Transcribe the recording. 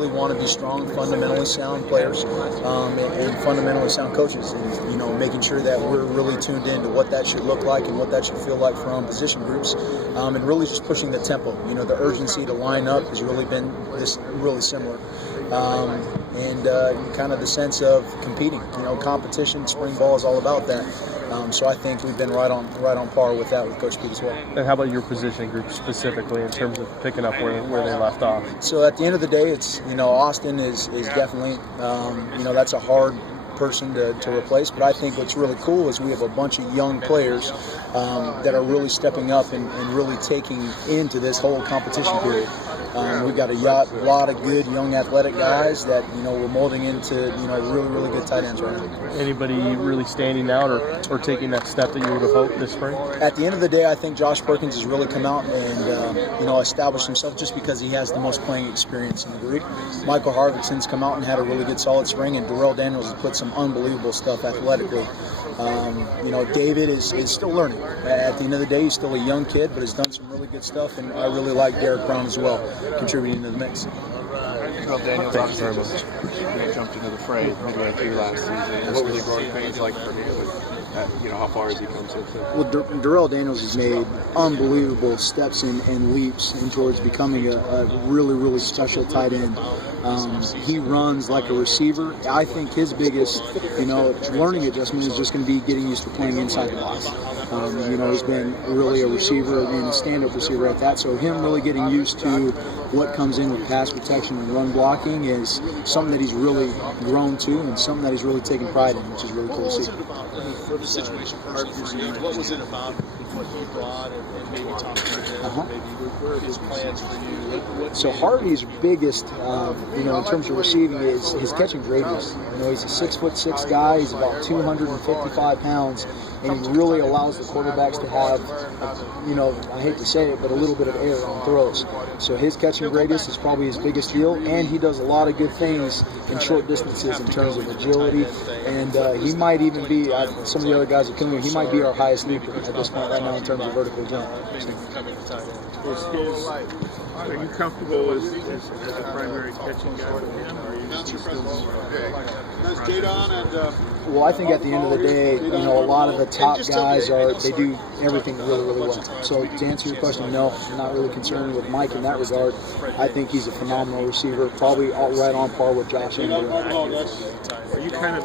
really want to be strong, fundamentally sound players, and fundamentally sound coaches, and making sure that we're really tuned into what that should look like and what that should feel like for our own position groups, and really just pushing the tempo. The urgency to line up has really been really similar, and kind of the sense of competing. Competition, spring ball is all about that. So I think we've been right on par with that with Coach Pete as well. And how about your positioning group specifically in terms of picking up where they left off? So at the end of the day, it's Austin is definitely that's a hard person to replace. But I think what's really cool is we have a bunch of young players that are really stepping up and really taking into this whole competition period. We've got a lot of good young athletic guys that we're molding into really good tight ends right now. Anybody really standing out or taking that step that you would have hoped this spring? At the end of the day, I think Josh Perkins has really come out and established himself just because he has the most playing experience in the group. Michael Harvickson's come out and had a really good solid spring, and Darrell Daniels has put some unbelievable stuff athletically. David is still learning. At the end of the day, he's still a young kid, but has done some really good stuff, and I really like Derek Brown as well, contributing to the mix. Darrell Daniels obviously jumped into the fray midway through last season. What were the growing pains like for him? How far has he come since then? Well, Darrell Daniels has made unbelievable steps and leaps towards becoming a really special tight end. He runs like a receiver. I think his biggest, learning adjustment is just going to be getting used to playing inside the box. He's been really a receiver and a stand-up receiver at that. So him really getting used to what comes in with pass protection and run blocking is something that he's really grown to and something that he's really taken pride in, which is really cool to see. For the situation for you, what was it about what he brought and maybe talk to him, maybe where are his plans for you? So Harvey's biggest, in terms of receiving is his catching radius. He's a 6'6" guy. He's about 255 pounds, and he really allows the quarterbacks to have, I hate to say it, but a little bit of air on throws. So his catching radius is probably his biggest deal, and he does a lot of good things in short distances in terms of agility. And he might even be, some of the other guys that come in, he might be our highest leaper at this point right now in terms of vertical jump. Are you comfortable as a primary catching guy with him, or are you still Well, I think at the end of the day, a lot of the top guys they do everything really well. So to answer your question, no, I'm not really concerned with Mike in that regard. I think he's a phenomenal receiver, probably right on par with Josh. Are you kind of